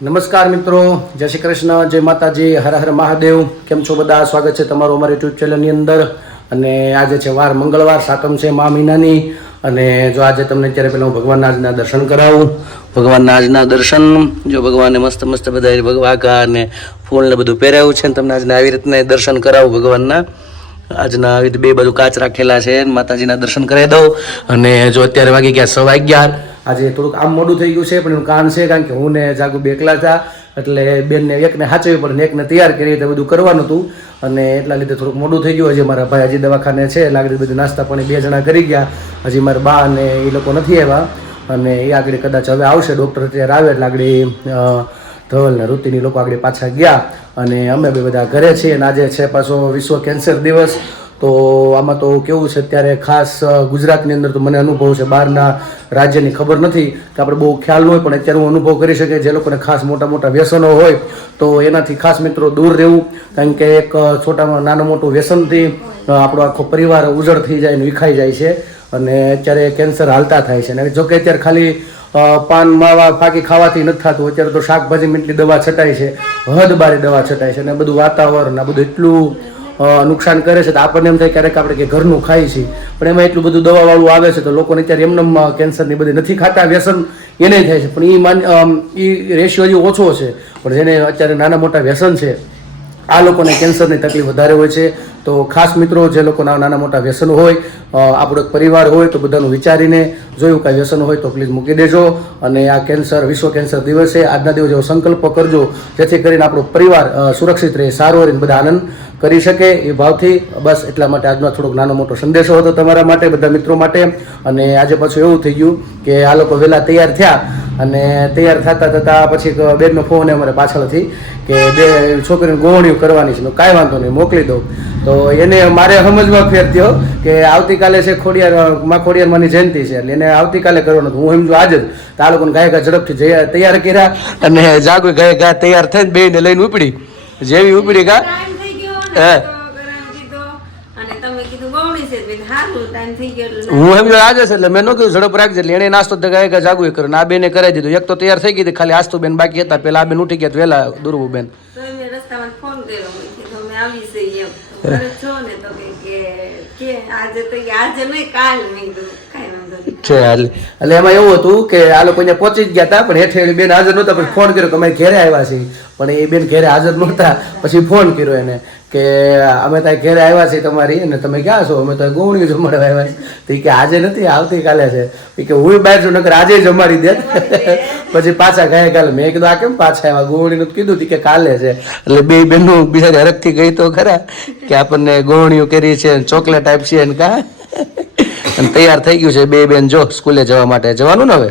નમસ્કાર મિત્રો, જય શ્રી કૃષ્ણ, જય માતાજી, હર હર મહાદેવ. કેમ છો બધા? સ્વાગત છે તમારું અમારી યુટ્યુબ ચેનલની અંદર. અને આજે છે વાર મંગળવાર, સાતમ છે મા મહિનાની. અને જો આજે તમને અત્યારે પહેલાં હું ભગવાનના આજના દર્શન કરાવું. ભગવાનના આજના દર્શન, જો ભગવાને મસ્ત મસ્ત બધા ભગવાકા અને ફૂલ ને બધું પહેરાવ્યું છે ને તમને આજના આવી રીતના દર્શન કરાવું ભગવાનના. આજના આવી બે બાજુ કાચ રાખેલા છે, માતાજીના દર્શન કરાવી દઉં. અને જો અત્યારે વાગી ગયા 11:15. આજે થોડુંક આમ મોડું થઈ ગયું છે, પણ એનું કારણ છે કારણ કે હું ને જાગુ બે એકલા હતા, એટલે બેનને એકને સાચવી પડે ને એકને તૈયાર કરી રીતે બધું કરવાનું હતું. અને એટલા લીધે થોડુંક મોડું થઈ ગયું. હજી મારા ભાઈ હજી દવાખાને છે, લાગણી બધું નાસ્તા પાણી 2 જણા કરી ગયા. હજી મારા બા અને એ લોકો નથી આવ્યા, અને એ આગળ કદાચ હવે આવશે. ડૉક્ટર અત્યારે આવે એટલે આગળ ધવલ ને ઋતિની લોકો આગળ પાછા ગયા, અને અમે બે બધા ઘરે છીએ. અને આજે છે પાછો વિશ્વ કેન્સર દિવસ. તો આમાં તો કેવું છે, અત્યારે ખાસ ગુજરાતની અંદર તો મને અનુભવ છે, બહારના રાજ્યની ખબર નથી કે આપણે બહુ ખ્યાલ ન હોય, પણ અત્યારે હું અનુભવ કરી શકે જે લોકોને ખાસ મોટા મોટા વ્યસનો હોય તો એનાથી ખાસ મિત્રો દૂર રહેવું. કારણ કે એક છોટામાં નાનું મોટું વ્યસનથી આપણો આખો પરિવાર ઉજળ થઈ જાય ને વિખાઈ જાય છે. અને અત્યારે કેન્સર હાલતા થાય છે. અને જોકે અત્યારે ખાલી પાન માવા ફાંકી ખાવાથી નથી થતું, અત્યારે તો શાકભાજીમાં એટલી દવા છટાય છે, હદ બારી દવા છટાય છે. અને બધું વાતાવરણ આ બધું એટલું નુકસાન કરે છે. તો આપણને એમ થાય ક્યારેક આપણે કે ઘરનું ખાઈ છીએ, પણ એમાં એટલું બધું દવાવાળું આવે છે. તો લોકોને અત્યારે એમને કેન્સરની બધી નથી ખાતા, વ્યસન એને થાય છે. પણ એ રેશિયો હજી ઓછો છે, પણ જેને અત્યારે નાના મોટા વ્યસન છે આ લોકોને કેન્સરની તકલીફ વધારે હોય છે. તો ખાસ મિત્રો, જે લોકોના નાના મોટા વ્યસન હોય, આપણો એક પરિવાર હોય, તો બધાનું વિચારીને જોયું કાંઈ વ્યસન હોય તો પ્લીઝ મૂકી દેજો. અને આ વિશ્વ કેન્સર દિવસે આજના દિવસે એવો સંકલ્પ કરજો જેથી કરીને આપણો પરિવાર સુરક્ષિત રહે, સારો રહે, બધા આનંદ કરી શકે એ ભાવથી. બસ એટલા માટે આજનો થોડોક નાનો મોટો સંદેશો હતો તમારા માટે, બધા મિત્રો માટે. અને આજે પાછું એવું થઈ ગયું કે આ લોકો વહેલા તૈયાર થયા, અને તૈયાર થતાં થતાં પછી બેનનો ફોન અમારે પાછળથી કે બે છોકરીને ગોવણીઓ કરવાની છે. કાંઈ વાંધો નહીં, મોકલી દઉં. તો એને મારે સમજવા ફેર થયો કે આવતીકાલે છે ખોડિયારમાંની જયંતિ છે, એટલે એને આવતીકાલે કરવાનું હતું. હું સમજો આજે જ. તો આ લોકોને ગાય ઝડપથી તૈયાર કર્યા, અને જાગુ ગાય તૈયાર થઈને બેને લઈને ઉપડી. જેવી ઉપડી ગા હું એમ આજે છે, એટલે મેં ન કીધું ઝડપ રાખજે. એટલે એને નાસ્તો ગાય જાગુ કર્યો, આ બેને કરાવી દીધું. એક તો તૈયાર થઈ ગઈ, ખાલી આસ્તુ બેન બાકી હતા. પેલા આ બેન ઉઠી ગયા વહેલા, દુર્વું બેન. એટલે એમાં એવું હતું કે આ લોકો અહીંયા પહોંચી જ ગયા હતા, પણ હેઠે બેન હાજર નહોતા. પછી ફોન કર્યો કે અમે ઘેરે આવ્યા છીએ, પણ એ બેન ઘેરે હાજર નહોતા. પછી ફોન કર્યો એને કે અમે ત્યાં ઘેરે આવ્યા છીએ તમારી, અને તમે ક્યાં છો? અમે તો ગોવણીઓ જમાડવા આવ્યા છીએ. તો કે આજે નથી, આવતીકાલે છે. કે હું બહાર છું, નકર આજે જમાડી દે. પછી પાછા ગયા કાલે. મેં કીધું આ કેમ પાછા આવ્યા? ગોવણીનું કીધું કે કાલે છે. એટલે બે બેનું બિચારી હરખથી ગઈ તો ખરા કે આપણને ગોવણીઓ કરી છે, ચોકલેટ આપી છે, ને કા અને તૈયાર થઈ ગયું છે. બે બેન જો સ્કૂલે જવા માટે જવાનું ને હવે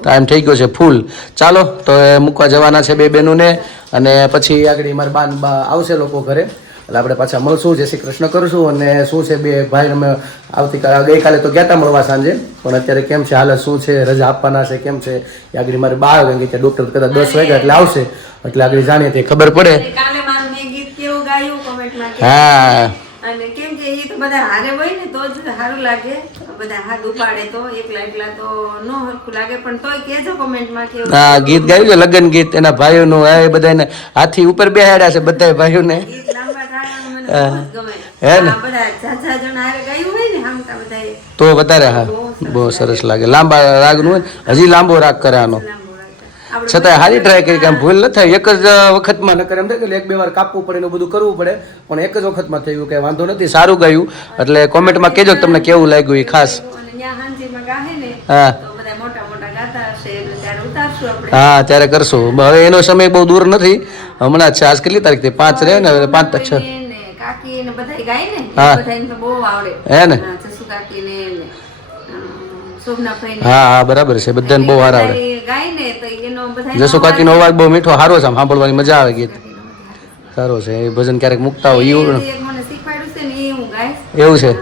ટાઈમ થઈ ગયો છે ફૂલ. ચાલો તો એ મૂકવા જવાના છે બે બહેનોને, અને પછી આગળ મારા બા આવશે લોકો ઘરે, એટલે આપણે પાછા મળશું, જય શ્રી કૃષ્ણ કરશું. અને શું છે, બે ભાઈ અમે ગઈકાલે તો ગયા હતા મળવા સાંજે, પણ અત્યારે કેમ છે હાલત શું છે, રજા આપવાના છે કેમ છે, એ આગળ મારી બા આવે કે ડૉક્ટર કદાચ 10 વાગ્યા એટલે આવશે, એટલે આગળ જાણીએ તે ખબર પડે. હા, અને કેમ કે એ તો બધા હારે હોય ને તો જ સારું લાગે, બધા હાથ ઉપાડે તો એકલા તો નો હરખું લાગે. પણ તોય કેજો કોમેન્ટમાં કે હા ગીત ગાયું છે, લગ્ન ગીત એના ભાઈઓનું, એ બધાને હાથી ઉપર બેહાડ્યા છે બધા ભાઈઓને. હે ને તો વધારે હા બહુ સરસ લાગે. લાંબા રાગનું હોય, હજી લાંબો રાગ કરે આનો, છતાં હારી ટ્રાય કરી કે આમ ભૂલ ન થાય. એક જ વખતમાં ન કરે એમ થાય કે 1-2 વાર કાપવું પડે, એનું બધું કરવું પડે, પણ એક જ વખતમાં થયું કે વાંધો નથી, સારું ગાયું. એટલે કોમેન્ટમાં કહેજો તમને કેવું લાગ્યું એ ખાસ. હા હા ત્યારે કરશું. હવે એનો સમય બહુ દૂર નથી, હમણાં જ છે. આજ કેટલી તારીખ થઈ? 5 રહે ને, 5-6. હા હે ને, હા હા બરાબર છે, બધાને બહુ સારા આવડે. જસુ કાકીનો અવાજ બહુ મીઠો સારો છે, આમ સાંભળવાની મજા આવે. ગીત સારો છે, એ ભજન ક્યારેક મૂકતા હોય એવું છે.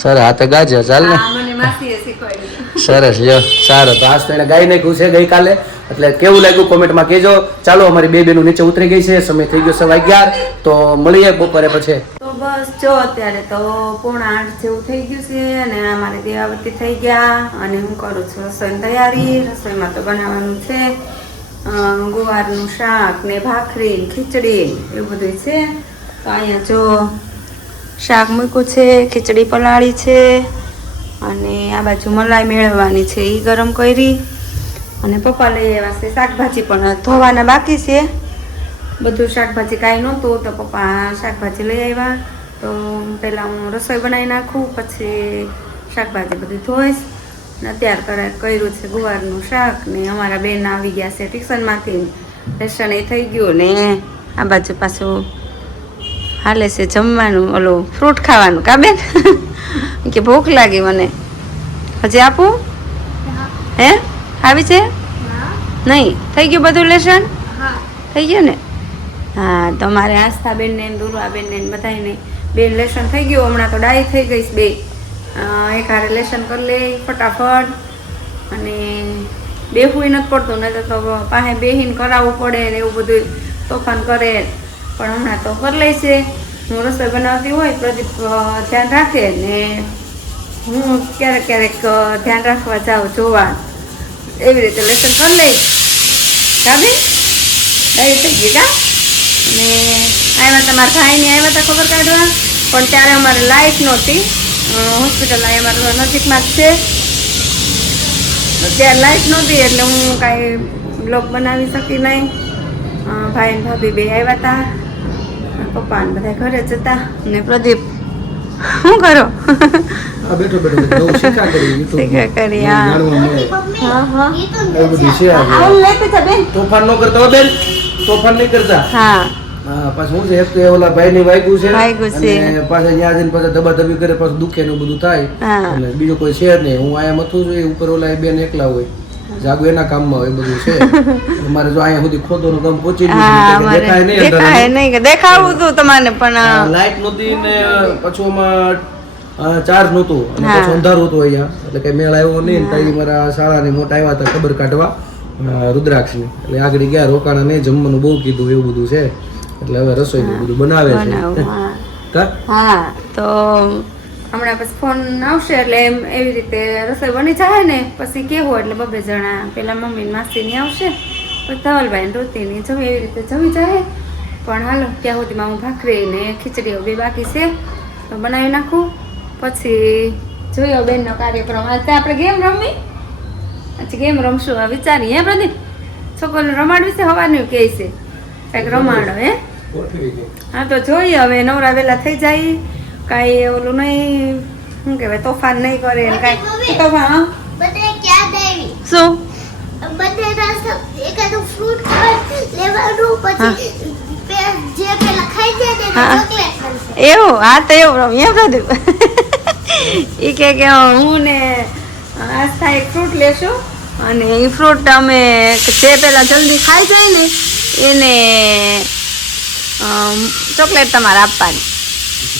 સર હા તો ગાજે ચાલ ને. સરસ લ્યો, સારું. તો આજ તો એને ગાઈ નાખ્યું છે ગઈકાલે, એટલે કેવું લાગ્યું કોમેન્ટમાં કહેજો. ચાલો અમારી બે બેનું નીચે ઉતરી ગઈ છે, સમય થઈ ગયો 11:15, તો મળીએ બપોરે પછી. તો બસ જો અત્યારે તો 7:45 જેવું થઈ ગયું છે, અને અમારે દેવાવતી થઈ ગયા, અને હું કરું છું રસોઈની તૈયારી. રસોઈમાં તો બનાવવાનું છે ગુવારનું શાક ને ભાખરી ને ખીચડી એવું બધું છે. તો અહીંયા જો શાક મૂક્યું છે, ખીચડી પલાળી છે અને આ બાજુ મલાઈ મેળવવાની છે એ ગરમ કરી. અને પપ્પા લઈ આવ્યા છે શાકભાજી પણ ધોવાના બાકી છે. બધું શાકભાજી કાંઈ નહોતું તો પપ્પા શાકભાજી લઈ આવ્યા. તો પહેલાં હું રસોઈ બનાવી નાખું, પછી શાકભાજી બધું ધોઈશ. ને અત્યારે કર્યું છે ગુવારનું શાક ને અમારા બેન આવી ગયા છે ટ્યુશનમાંથી, લેસન એ થઈ ગયું ને આ બાજુ પાછું હાલે છે જમવાનું, ઓલું ફ્રૂટ ખાવાનું. કા બેન કે ભૂખ લાગી મને, હજી આપું? હે આવી છે? નહીં થઈ ગયું બધું લેસન? થઈ ગયું ને? હા, તમારે આસ્થાબેનને દુર્વાબેનને બધાને બેન લેસન થઈ ગયું. હમણાં તો ડાઈ થઈ ગઈ બે, એક હારે લેસન કરી લે ફટાફટ. અને બેહું નથી પડતું, નહીં તો પાસે બેહીને કરાવવું પડે ને એવું બધું તોફાન કરે. પણ હમણાં તો કરી લે છે. હું રસોઈ બનાવતી હોય પ્રદીપ ધ્યાન રાખે ને હું ક્યારેક ક્યારેક ધ્યાન રાખવા જાઉં જોવા, એવી રીતે લેસન કરી લઈશ. કાબી ડાઈ થઈ ગઈ કા? અને આવ્યા તમારા ભાઈને આવ્યા હતા ખબર કાઢવા, પણ ત્યારે અમારે લાઇટ નહોતી. હોસ્પિટલ અમારા નજીકમાં જ છે, ત્યારે લાઇટ નહોતી એટલે હું કાંઈ બ્લોગ બનાવી શકી નહીં. ભાઈ ને ભાભી બે આવ્યા હતા, પપ્પા ને બધા ઘરે જ હતા. ને પ્રદીપ શું કરો? બેઠો શીખા કરી. તોફાન ન કરતા બેન, તોફાન નહીં કરતા. હા પાછું શું છે, એક તો ઓલા ભાઈ ની વાગ્યું છે અને પાછા ત્યાં જઈને પાછા દબાદબી કરે, પાછું દુખે ને બધું થાય. અને બીજું કોઈ છે નહીં. હું અહીંયા મથું છું, ઉપર ઓલા બેન એકલા હોય, જાગુ એના કામમાં હોય બધું છે. અમારે જો અહીંયા સુધી ખોદોનું કામ પહોંચી ગયું, દેખાય નહીં. દેખાવું હતું તમારે પણ લાઈટ નહોતી ને પાછું આમાં ચાર્જ નહોતું અને પાછું અંધારું હતું અહીંયા, એટલે કઈ મેળ આવ્યો નહીં. તારી મારા શાળાની મોટા આવ્યા હતા ખબર કાઢવા રુદ્રાક્ષની, એટલે આગળ ગયા રોકાણા નહીં, જમવાનું બહુ કીધું એવું બધું છે. એટલે હવે રસોઈ બધું બનાવે છે. હા, તો હમણાં પછી ફોન આવશે એટલે એમ એવી રીતે રસોઈ બની જાય ને પછી કેવું, એટલે બબે જણા પેલા મમ્મી માસીની આવશે, પછી ધવલભાઈ ને રોતીની જમી, એવી રીતે જમી જાય. પણ હાલો ત્યાં સુધીમાં હું ભાખરી ને ખીચડીઓ બે બાકી છે તો બનાવી નાખું. પછી જોયો બેનનો કાર્યક્રમ. આજે આપણે ગેમ રમી, આજે ગેમ રમશું આ વિચારી. હે પ્રદીપ, છોકરીને રમાડવી છે હવાનું કે છે કંઈક રમાડો? હે હા, તો જોઈએ હવે નવરા વેલા થઈ જાય, કાંઈ ઓલું નહીં શું કહેવાય તોફાન નહીં કરે ને કાંઈ તોફાન. શું એવું? હા તો એવું રમીએ પ્રદીપ. એ કે હું ને આસ્થા એક ફ્રૂટ લેશું અને એ ફ્રૂટ અમે જે પેલા જલ્દી ખાઈ જાય ને એને ચોકલેટ તમારે આપવાની.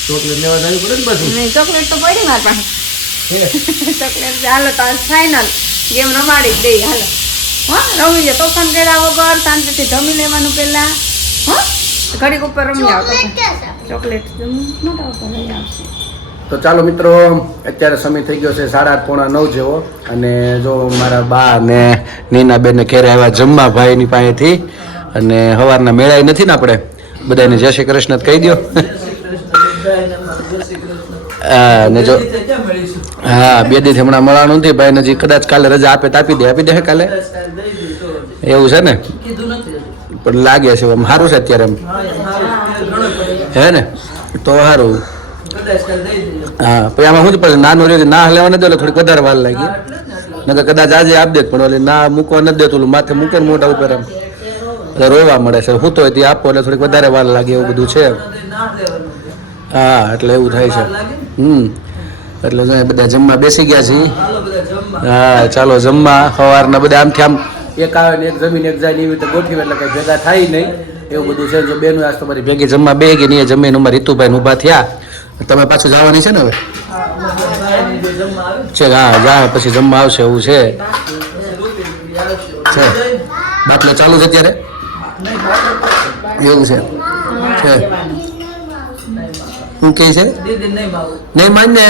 ચોકલેટ લેવા જવી પડે ને પાછું? નહીં, ચોકલેટ તો પડી મારી પાસે. ચોકલેટ હાલો તો ફાઇનલ ગેમ રમાડી જ દઈએ. હાલો હા, રમી જાય તોફાન કર્યા વગર શાંતિથી જમી લેવાનું પહેલા. હા, ઘડીક ઉપર રમી આવતો ચોકલેટ મોટા ઉપર લઈ આવશે. તો ચાલો મિત્રો, અત્યારે સમય થઈ ગયો છે 8:30-9 જેવો. અને જો મારા બા અને નીના બેન ઘેરે આવ્યા જમવા ભાઈની પાસેથી. અને સવારના મેળાય નથી ને આપણે બધાને જય શ્રી કૃષ્ણ કહી દો. ને જો હા, 2 દિવસ હમણાં મળવાનું નથી ભાઈ, હજી કદાચ કાલે રજા આપે તો આપી દે કાલે, એવું છે ને? પણ લાગે છે એમ સારું છે અત્યારે એમ, હે ને? તો સારું. હા, પછી આમાં શું પછી નાનું રહ્યું ના લેવા નથી દે, થોડીક વધારે વાર લાગી. નકર કદાચ આજે આપી દે, પણ ઓલી ના મૂકવા નથી દેતું, માથે મૂકે ને મોટા ઉપર એમ રોવા મળે છે. હું તો હતી આપો એટલે થોડીક વધારે વાર લાગે એવું બધું છે. હા, એટલે એવું થાય છે. એટલે બધા જમવા બેસી ગયા છીએ. હા, ચાલો જમવા. સવારના બધા આમથી આમ એક આવે ને એક જમીન એક જાય ને એવી રીતે ગોઠવી એટલે કઈ ભેગા થાય નહીં એવું બધું છે. જો બેનું આજ તમારી ભેગી જમવા બે ગઈ નહીં, જમીન અમારે રીતુભાઈ ઊભા થયા. તમે પાછું જવાની છે ને હવે? છે હા, જા પછી જમવા આવશે એવું છે. બાટલો ચાલુ છે અત્યારે એવું છે? શું કહે છે? નહીં માન્ય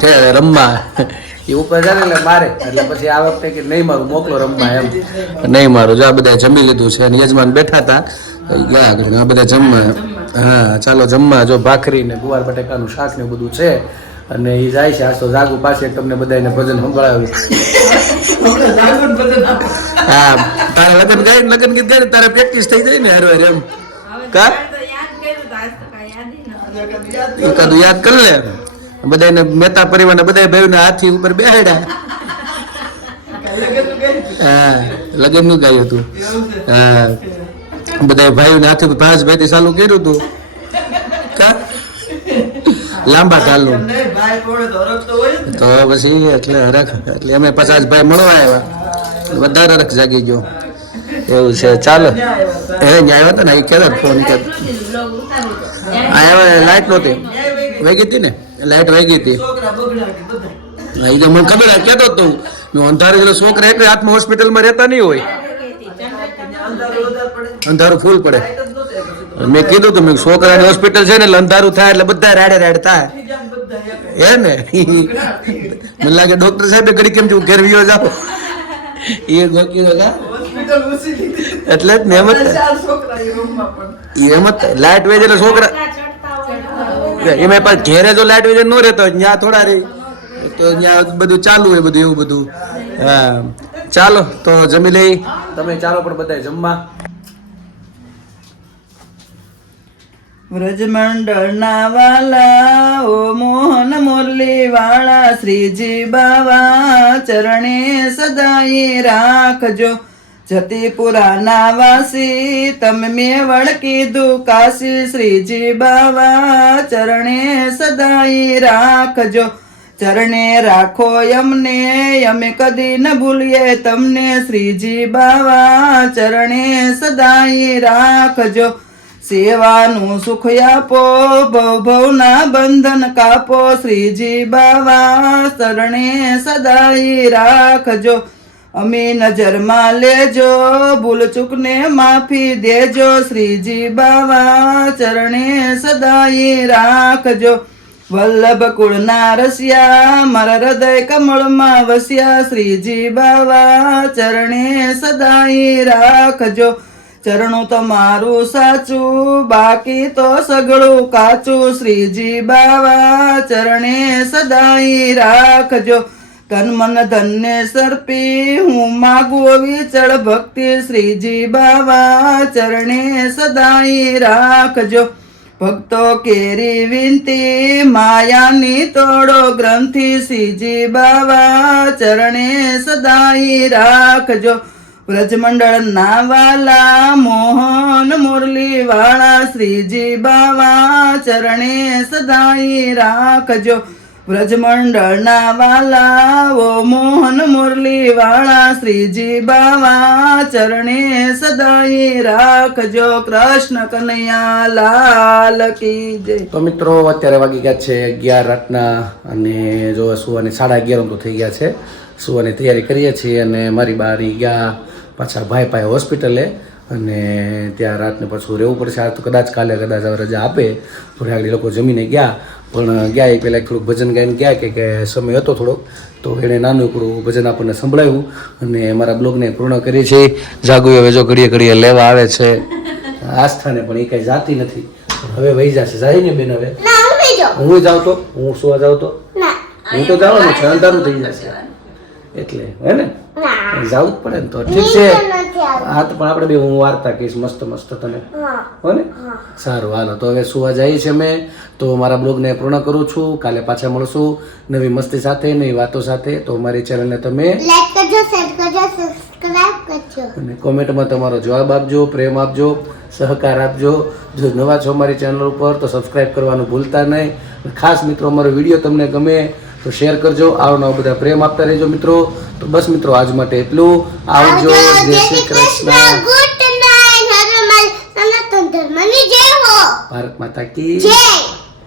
છે રમવા એ ઉપર જાય ને એટલે મારે, એટલે પછી આ વખતે કે નહીં મારું મોકલો રમવા એમ, નહીં મારું. જો આ બધા જમી લીધું છે અને યજમાન બેઠા હતા ગયા આગળ આ બધા જમવા. હા ચાલો જમવા. જો ભાખરી ને ગુવાર બટેકાનું શાક ને બધું છે અને એ જાય છે. આજ તો જાગુ પાસે તમને બધાને ભજન સંભળાવ્યું. હા તારે લગન ગીત ગાય તારે પ્રેક્ટિસ થઈ જાય ને હરવાર એમ કા એકાદું યાદ કરી લે. બધાને મહેતા પરિવાર ને બધા ભાઈઓને હાથી ઉપર બેહાડ્યા. હા લગન નું ગાયું હતું. હા બધા ભાઈઓને હાથી ઉપર 5 ભાઈ થી ચાલુ કર્યું હતું કા લાંબા ચાલુ તો પછી એટલે હરખ એટલે અમે 50 ભાઈ મળવા આવ્યા વધારે હરખ જાગી ગયો એવું છે. ચાલો એ ન્યાય હતો ને એ કેતો ફોન કર લાઈટ નહોતી વાગી હતી ને લાઈટ વાગી હતી મને ખબર કેતો તું અંધારું એટલે છોકરા એટલે હાથમાં હોસ્પિટલમાં રહેતા નહીં હોય અંધારું ફૂલ પડે. મેં કીધું તું મેં છોકરાની હોસ્પિટલ છે ને એટલે અંધારું થાય એટલે બધા રાડે થાય હે ને. મને લાગે ડોક્ટર સાહેબ ઘડી કેમ ઘેર વિયો જાવ એ ગોકી એટલે જ એમ લાઈટ વેજ એટલે છોકરા એમાં પણ ઘેરે જો લાઈટ વેજ ન રહેતો ત્યાં થોડા રહી તો ત્યાં બધું ચાલુ હોય બધું એવું બધું. હા ચાલો તો જમી લઈ તમે ચાલો પણ બધા જમવા. વ્રજમંડળના વાલા ઓ મોહન મુરલી વાળા શ્રીજી બાવા ચરણે સદાય રાખજો. જતીપુરાના વાસી તમે મેવડ કીધું કાશી શ્રીજી બાવા ચરણે સદાય રાખજો. ચરણે રાખો અમને અમે કદી ન ભૂલીએ તમને શ્રીજી બાવા ચરણે સદાય રાખજો. સેવાનું સુખ આપો ભવના બંધન કાપો શ્રીજી બાવા ચરણે સદાય રાખજો. અમે નજરમાં લેજો ભૂલ ચૂકને માફી દેજો શ્રીજી બાવા ચરણે સદાય રાખજો. વલ્લભ કુળના રસિયા મારા હૃદય કમળમાં વસ્યા શ્રીજી બાવા ચરણે સદાય રાખજો. ચરણું તમારું સાચું બાકી તો સગળું કાચું શ્રીજી બાવા ચરણે સદાય રાખજો. તન મન ધનને સર્પી હું માગું વિચળ ભક્તિ શ્રીજી બાવા ચરણે સદાય રાખજો. ભક્તો કેરી વિનતી માયાની તોડો ગ્રંથિ શ્રીજી બાવા ચરણે સદાય રાખજો. વ્રજમંડળ ના વાલા મોહન મુરલી વાળા શ્રીજી બાવા ચરણે સદાય રાખજો. વ્રજમંડળ ના વાલા ઓ મોહન મુરલી વાળા શ્રીજી બાવા ચરણે સદાય રાખજો. કૃષ્ણ કનૈયા લાલ કી જય. તો મિત્રો અત્યારે વાગી ગયા છે 11 રાતના અને જો સુવાની 11:30 તો થઈ ગયા છે. સુવાની તૈયારી કરીએ છીએ અને મારી બારી ગયા પાછા ભાઈ પાસે હોસ્પિટલે અને ત્યાં રાતને પાછું રહેવું પડશે. આ તો કાલે કદાચ રજા આપે થોડી આગળ લોકો જમીને ગયા પણ ગયા એ પહેલાં થોડુંક ભજન ગાઈને ગયા કે સમય હતો થોડોક તો એણે નાનું થોડું ભજન આપણને સંભળાવ્યું અને મારા બ્લોગને પૂર્ણ કરીએ છીએ. જાગુ હવે જો ઘડીએ ઘડીએ લેવા આવે છે આસ્થાને પણ એ કાંઈ જાતી નથી હવે વહી જશે. જાય ને બેન હવે હું જાઉં તો હું સુવા જાઉં તો હું તો જવાનું છે અંધારું થઈ જશે એટલે હે ને જવું જ પડે ને તો ઠીક છે. હા તો પણ આપણે બે હું વાર્તા કહીશ મસ્ત મસ્ત તને હો ને. સારું હાલો તો હવે સુવા જઈએ છીએ અમે તો મારા બ્લોગને પૂર્ણ કરું છું. કાલે પાછા મળશું નવી મસ્તી સાથે નવી વાતો સાથે. તો મારી ચેનલને તમે લાઈક કરજો, શેર કરજો, સબસ્ક્રાઇબ કરજો અને કોમેન્ટમાં તમારો જવાબ આપજો, પ્રેમ આપજો, સહકાર આપજો. જો નવા છો અમારી ચેનલ ઉપર તો સબસ્ક્રાઇબ કરવાનું ભૂલતા નહીં. ખાસ મિત્રો અમારો વિડીયો તમને ગમે તો શેર કરજો. આવો નવા બધા પ્રેમ આપતા રહેજો મિત્રો. તો બસ મિત્રો આજ માટે એટલું. આવજો. જય શ્રી કૃષ્ણ. Good night. હર માલ સનાતન ધર્મની જય હો. ભારત માતા કી જય.